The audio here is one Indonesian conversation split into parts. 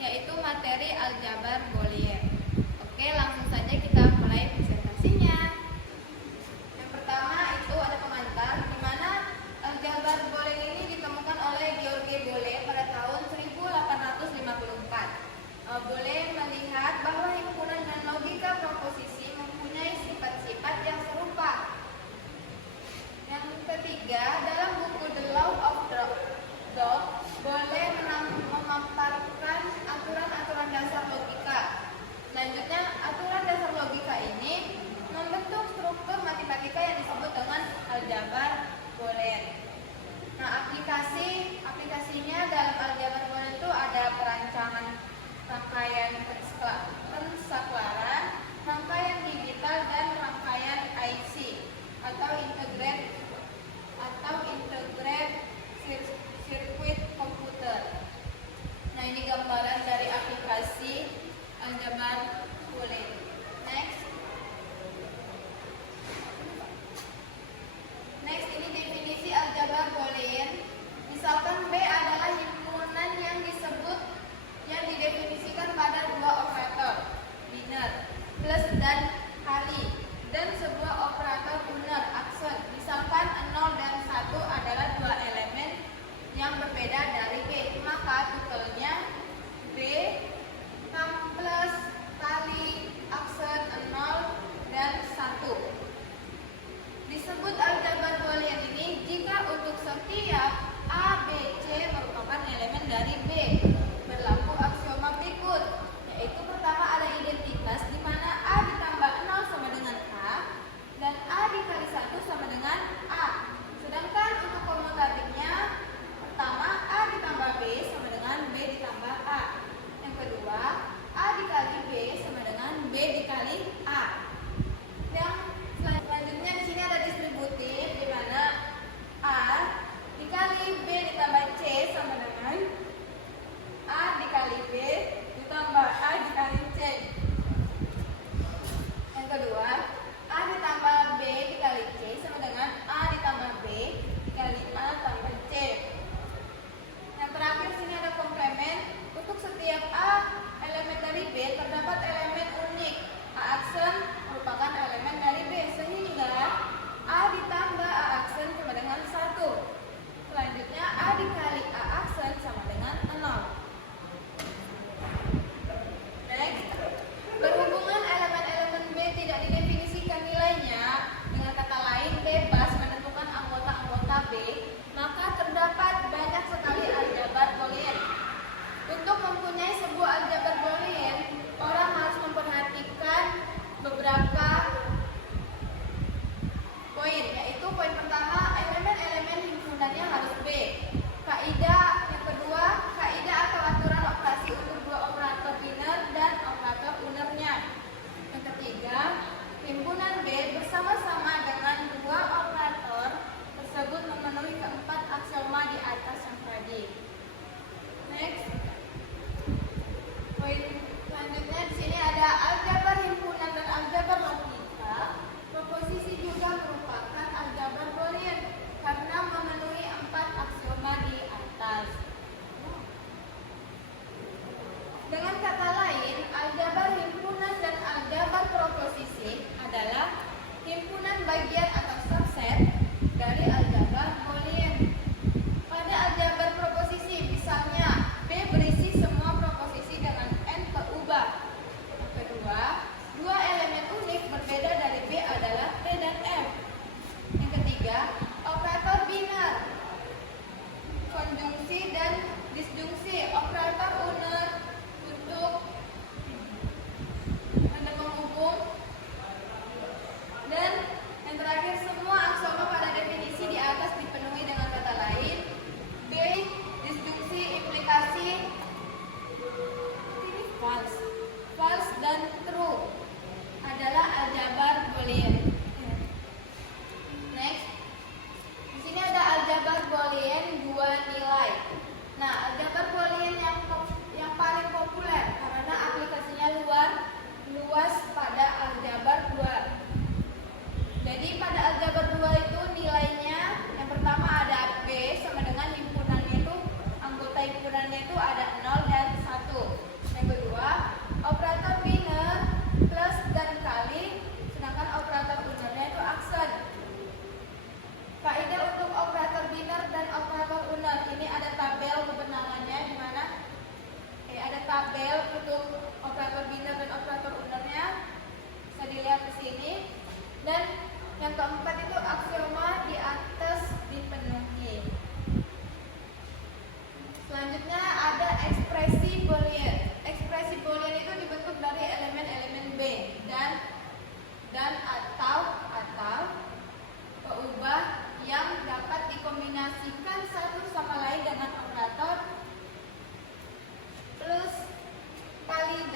yaitu materi aljabar Boolean. Oke, langsung saja kita mulai presentasinya. Yang pertama itu ada pengantar, di mana aljabar Boolean ini ditemukan oleh George Boole pada tahun 1854. Boole melihat bahwa himpunan dan logika proposisi mempunyai sifat-sifat yang serupa. Yang ketiga, dalam buku The Law of Dot, Boole memaparkan aturan-aturan dasar logika. Selanjutnya, aturan dasar logika ini membentuk struktur matematika yang disebut dengan aljabar Boolean. Nah, aplikasinya dalam aljabar Boolean itu ada perancangan rangkaian pensaklaran, rangkaian digital, dan rangkaian IC atau integrate circuit komputer. Nah, ini gambaran dari aplikasi aljabar Boolean. Next, ini definisi aljabar Boolean. Misalkan B adalah himpunan yang didefinisikan pada dua operator biner, plus dan kali, dan sebuah operator uner aksen. Misalkan 0 dan 1 adalah dua elemen yang berbeda dari B, maka tutelnya B plus kali aksen 0 dan 1. Disebut aljabar Boolean ini jika untuk setiap A, B, C merupakan elemen dari B. Berlaku aksioma berikut, yaitu pertama ada identitas di mana A ditambah 0 sama dengan A dan A dikali 1 sama dengan A. Sedangkan untuk komutatifnya, pertama A ditambah B sama dengan B ditambah A. Yang kedua, A dikali B sama dengan B dikali A. Yang selanjutnya di sini ada distributif di mana A dikali B ditambah C sama dengan A dikali B ditambah A dikali C. Yang kedua, A ditambah B dikali C sama dengan A ditambah B dikali A tambah C. Yang terakhir sini ada komplement. Untuk setiap A elemen dari B terdapat elemen unik. A aksen merupakan elemen dari B, sehingga A ditambah A aksen sama dengan 1. Selanjutnya A dikali A aksen sama dengan 0. Next, berhubungan elemen-elemen B tidak didefinisikan nilainya, dengan kata lain bebas menentukan anggota-anggota B, maka terdapat banyak sekali aljabar Boolean. Untuk mempunyai sebuah aljabar Boolean, orang harus memperhatikan beberapa poin, yaitu poin pertama, elemen-elemen himpunannya harus B. Kaidah yang kedua, kaidah atau aturan operasi untuk dua operator biner dan operator unernya. Yang ketiga, himpunan B bersama-sama dengan dua operator tersebut memenuhi keempat aksioma di atas yang tadi. Next, poin selanjutnya di sini ada aljabar himpunan dan aljabar logika. Proposisi juga merupakan aljabar Boolean karena memenuhi 4 aksioma di atas. Dengan kata lain, aljabar himpunan dan aljabar proposisi adalah himpunan bagian atau subset dari aljabar Boolean. Pada aljabar proposisi, misalnya B berisi semua proposisi dengan n terubah. Yang kedua, dua elemen unik berbeda dari B adalah T dan M. Yang ketiga, operator biner, konjungsi dan disjungsi, operator uner untuk menghubung, dan yang terakhir semua aksioma pada definisi di atas dipenuhi dengan kata lain B, disjungsi, implikasi, false dan true adalah aljabar Boolean. Next, di sini ada aljabar Boolean dua nilai. Nah, aljabar Boolean yang paling populer karena aplikasinya luas pada aljabar 2. Jadi pada aljabar 2 itu nilainya yang pertama ada B sama dengan himpunannya itu, anggota himpunannya itu ada 0 dan 1. untuk operator biner dan operator unernya bisa dilihat di sini. Dan yang keempat itu aksioma di atas dipenuhi. Selanjutnya ada ekspresi Boolean. Ekspresi Boolean itu dibentuk dari elemen-elemen B dan atau keubah yang dapat dikombinasikan satu sama lain dengan operator plus kali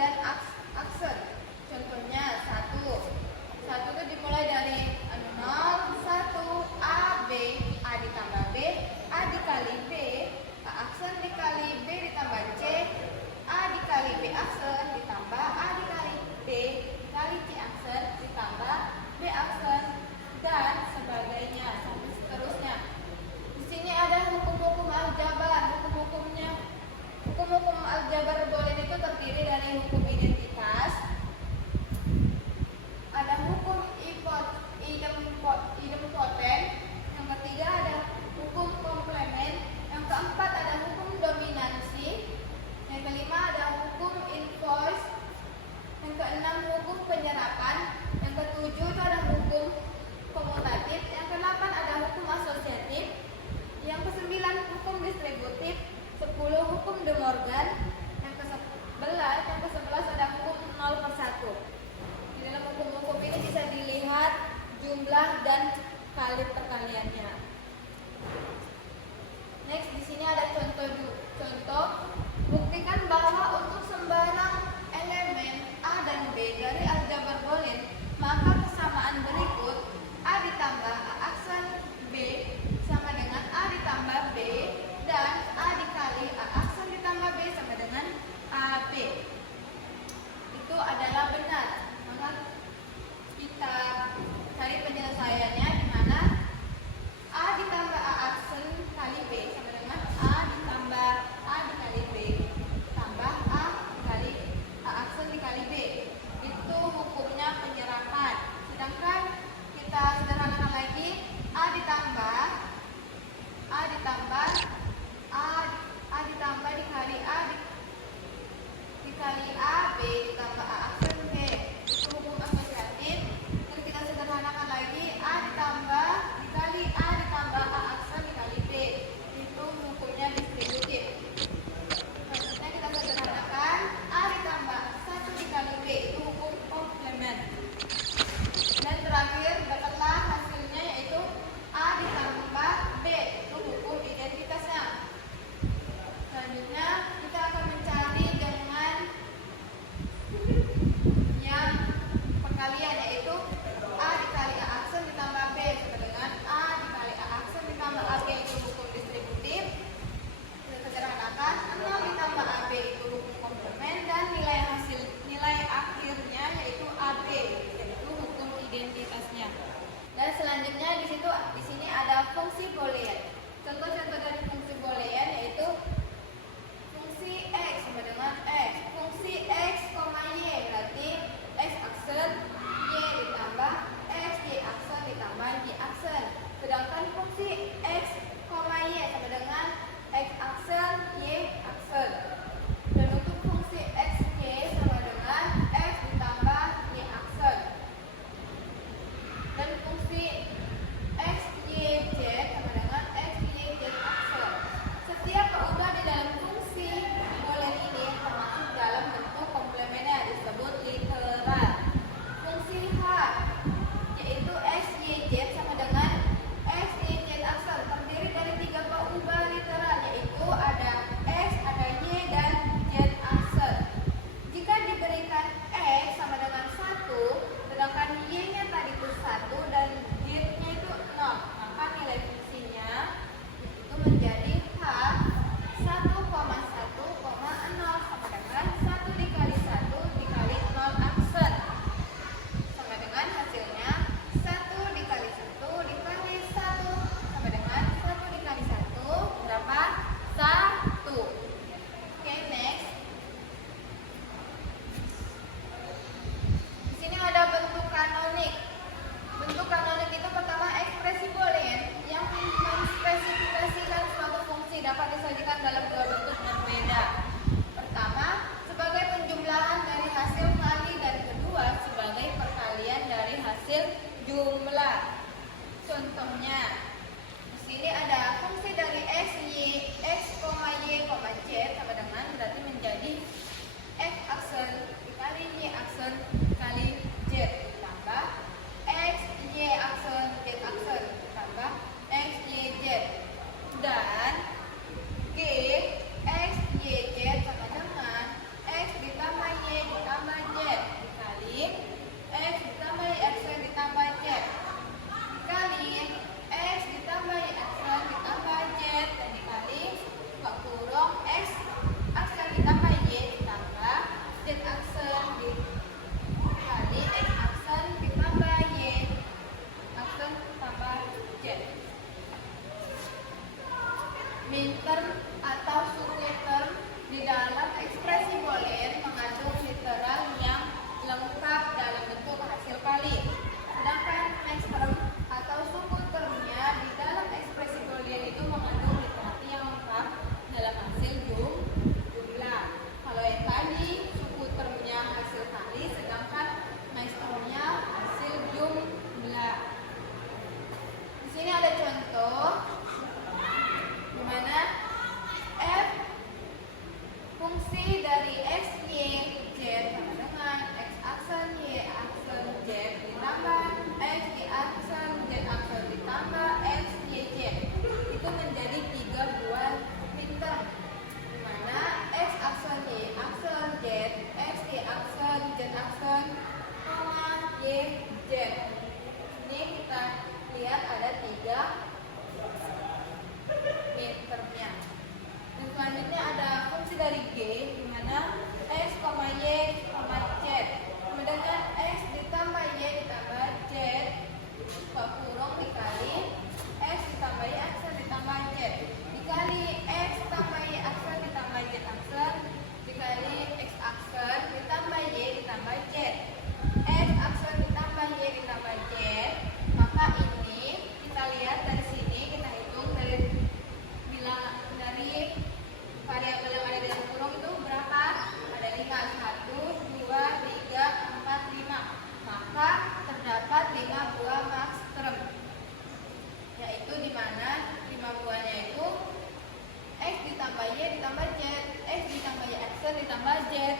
Z,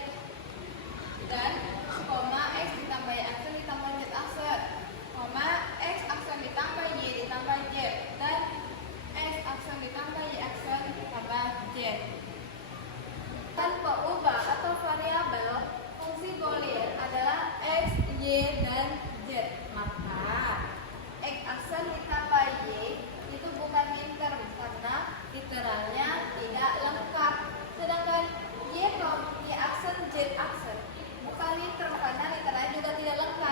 dan koma X ditambah Y aksen ditambah Z aksen, koma X aksen ditambah Y ditambah Z, dan X aksen ditambah Y aksen ditambah Z. Tanpa ubah atau variabel, fungsi Boolean adalah X, Y, dan Z. Maka X aksen ditambah Y itu bukan minterm karena literalnya tidak lengkap. Sedangkan Y aksen Z aksen bukan minterm karena literalnya juga tidak lengkap.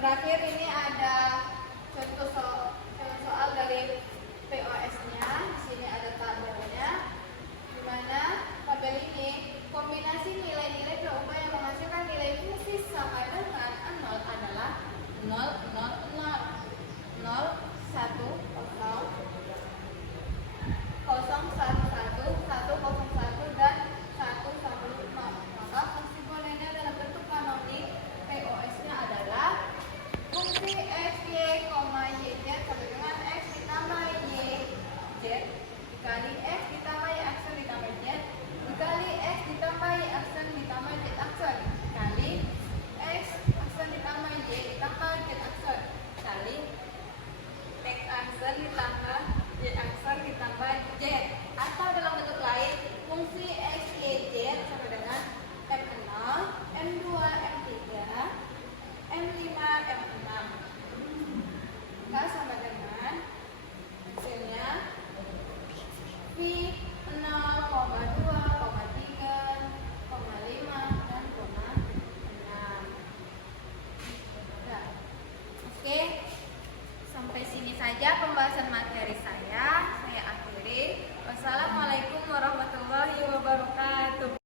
Terakhir ini ada contoh soal dari